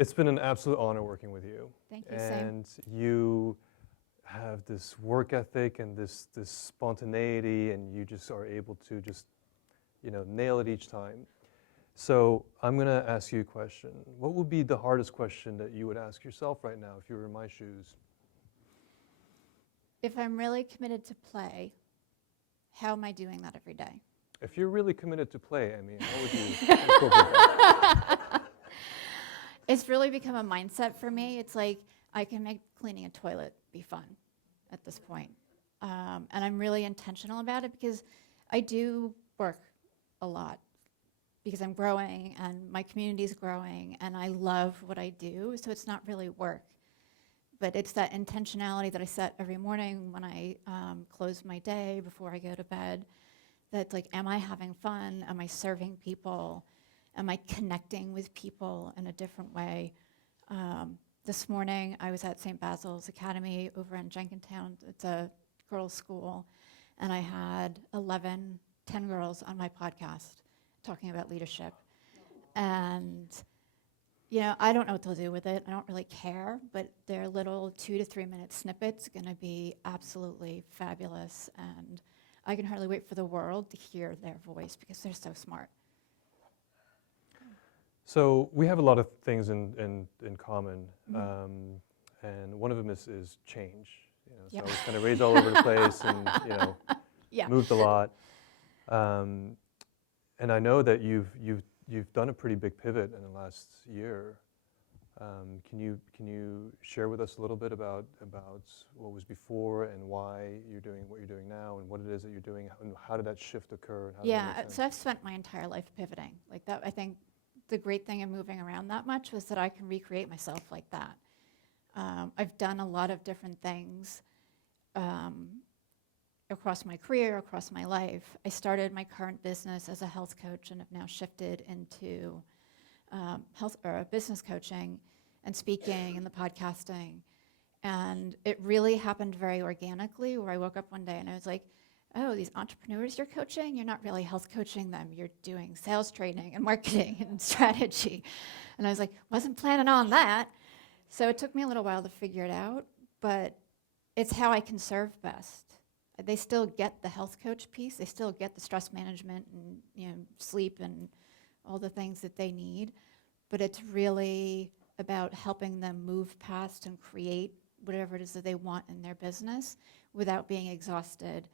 It's been an absolute honor working with you. Thank you, And you have this work ethic and this spontaneity, and you just are able to just, nail it each time. So I'm going to ask you a question. What would be the hardest question that you would ask yourself right now if you were in my shoes? If I'm really committed to play, how am I doing that every day? If you're really committed to play, Emi, how would you incorporate that? It's really become a mindset for me. It's like I can make cleaning a toilet be fun at this point. And I'm really intentional about it because I do work a lot because I'm growing and my community's growing and I love what I do. So it's not really work, but it's that intentionality that I set every morning when I close my day before I go to bed. That's like, am I having fun? Am I serving people? Am I connecting with people in a different way? This morning, I was at St. Basil's Academy over in Jenkintown. It's a girls' school. And I had 10 girls on my podcast talking about leadership. And, I don't know what they'll do with it. I don't really care. But their little 2 to 3 minute snippets are going to be absolutely fabulous. And I can hardly wait for the world to hear their voice because they're so smart. So we have a lot of things in common, and one of them is change. So I was kind of raised all over the place, and moved a lot. And I know that you've done a pretty big pivot in the last year. Can you share with us a little bit about what was before and why you're doing what you're doing now, and what it is that you're doing, and how did that shift occur? So I've spent my entire life pivoting like that. I think the great thing in moving around that much was that I can recreate myself like that. I've done a lot of different things across my career, across my life. I started my current business as a health coach and have now shifted into business coaching and speaking and the podcasting. And it really happened very organically, where I woke up one day and I was like, oh, these entrepreneurs you're coaching, you're not really health coaching them. You're doing sales training and marketing and strategy. And I was like, wasn't planning on that. So it took me a little while to figure it out, but it's how I can serve best. They still get the health coach piece. They still get the stress management and sleep and all the things that they need. But it's really about helping them move past and create whatever it is that they want in their business without being exhausted,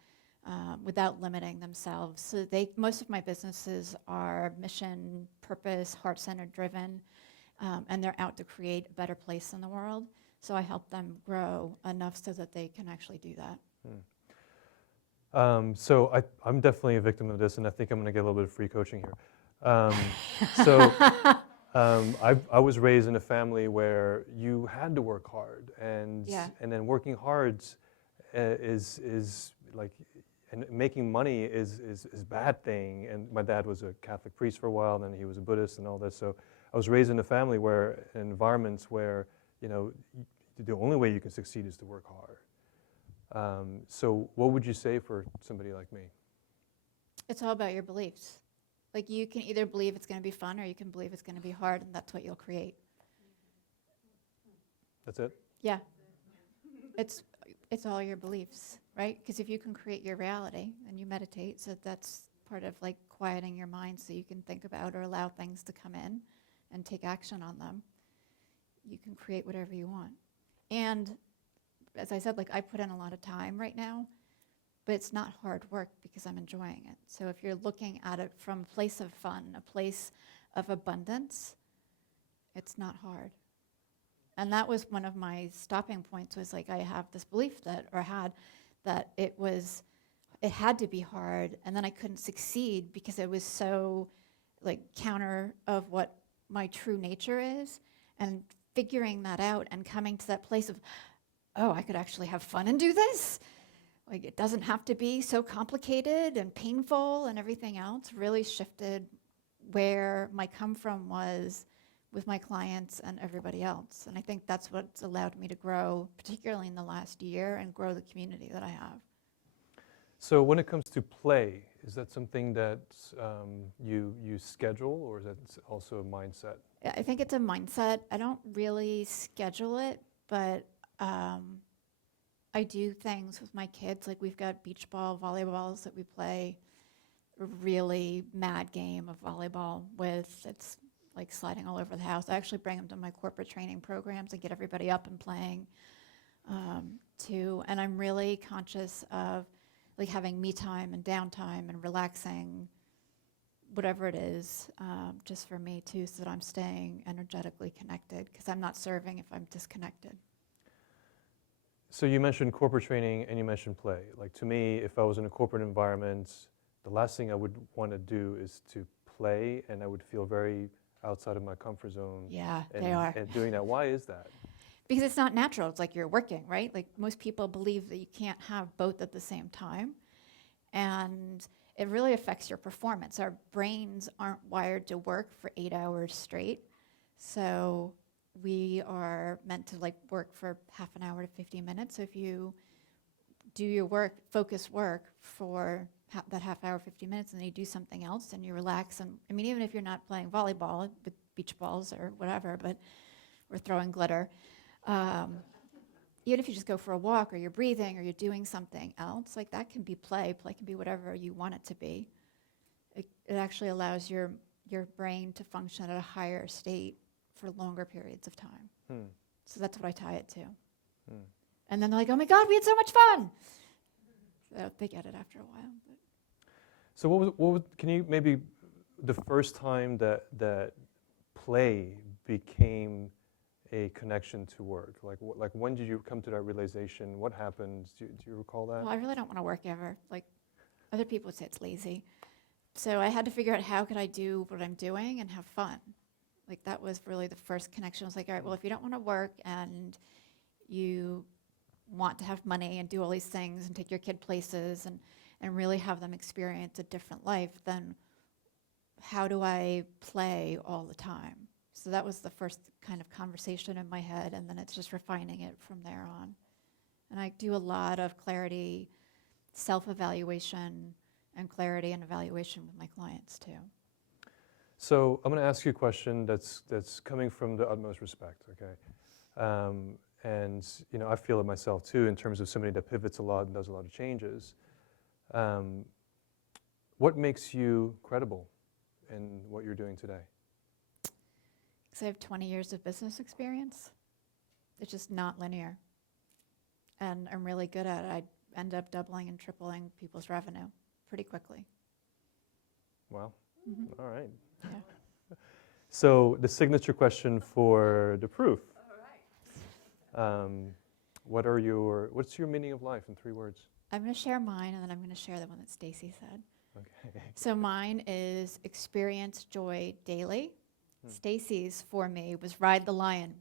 without limiting themselves. So most of my businesses are mission, purpose, heart-centered driven, and they're out to create a better place in the world. So I help them grow enough so that they can actually do that. So I'm definitely a victim of this, and I think I'm going to get a little bit of free coaching here. I was raised in a family where you had to work hard, and then working hard is like, and making money is a bad thing. And my dad was a Catholic priest for a while, and then he was a Buddhist and all this. So I was raised in a family where, in environments where, the only way you can succeed is to work hard. So what would you say for somebody like me? It's all about your beliefs. Like, you can either believe it's going to be fun or you can believe it's going to be hard, and that's what you'll create. That's it? Yeah. It's all your beliefs, right? Because if you can create your reality and you meditate, so that's part of like quieting your mind so you can think about or allow things to come in and take action on them, you can create whatever you want. And as I said, like, I put in a lot of time right now, but it's not hard work because I'm enjoying it. So if you're looking at it from a place of fun, a place of abundance, it's not hard. And that was one of my stopping points, was like, I have this belief that it had to be hard, and then I couldn't succeed because it was so like counter of what my true nature is. And figuring that out and coming to that place of, oh, I could actually have fun and do this. Like, it doesn't have to be so complicated and painful and everything else, really shifted where my come from was with my clients and everybody else. And I think that's what's allowed me to grow, particularly in the last year, and grow the community that I have. So when it comes to play, Is that something that you schedule, or is that also a mindset? Yeah, I think it's a mindset. I don't really schedule it, but I do things with my kids. Like we've got beach ball, volleyballs that we play a really mad game of volleyball with. It's like sliding all over the house. I actually bring them to my corporate training programs and get everybody up and playing too. And I'm really conscious of like having me time and downtime and relaxing, whatever it is, just for me too, so that I'm staying energetically connected, because I'm not serving if I'm disconnected. So you mentioned corporate training and you mentioned play. Like to me, if I was in a corporate environment, the last thing I would want to do is to play, and I would feel very outside of my comfort zone. Yeah, they are. And doing that. Why is that? Because it's not natural. It's like you're working, right? Like most people believe that you can't have both at the same time. And it really affects your performance. Our brains aren't wired to work for 8 hours straight. So we are meant to like work for half an hour to 50 minutes. So if you do your work, focus work for that half hour, 50 minutes, and then you do something else and you relax. And I mean, even if you're not playing volleyball with beach balls or whatever, but we're throwing glitter. Even if you just go for a walk, or you're breathing, or you're doing something else, like that can be play. Play can be whatever you want it to be. It actually allows your brain to function at a higher state for longer periods of time. So that's what I tie it to. And then they're like, oh my God, we had so much fun. So they get it after a while. But. So what was, can you maybe, the first time that play became a connection to work? Like when did you come to that realization? What happened? Do you recall that? Well, I really don't want to work ever. Like other people would say it's lazy. So I had to figure out how could I do what I'm doing and have fun. Like that was really the first connection. I was like, all right, well, if you don't want to work and you want to have money and do all these things and take your kid places and really have them experience a different life, then how do I play all the time? So that was the first kind of conversation in my head, and then it's just refining it from there on. And I do a lot of clarity, self-evaluation, and clarity and evaluation with my clients too. So I'm going to ask you a question that's coming from the utmost respect, okay? And you know, I feel it myself too, in terms of somebody that pivots a lot and does a lot of changes. What makes you credible in what you're doing today? Because I have 20 years of business experience. It's just not linear. And I'm really good at it. I end up doubling and tripling people's revenue pretty quickly. Wow. Mm-hmm. All right. Yeah. So the signature question for the proof. All right. What's your meaning of life in 3 words? I'm going to share mine, and then I'm going to share the one that Stacy said. Okay. So mine is experience joy daily. Stacy's for me was ride the lion.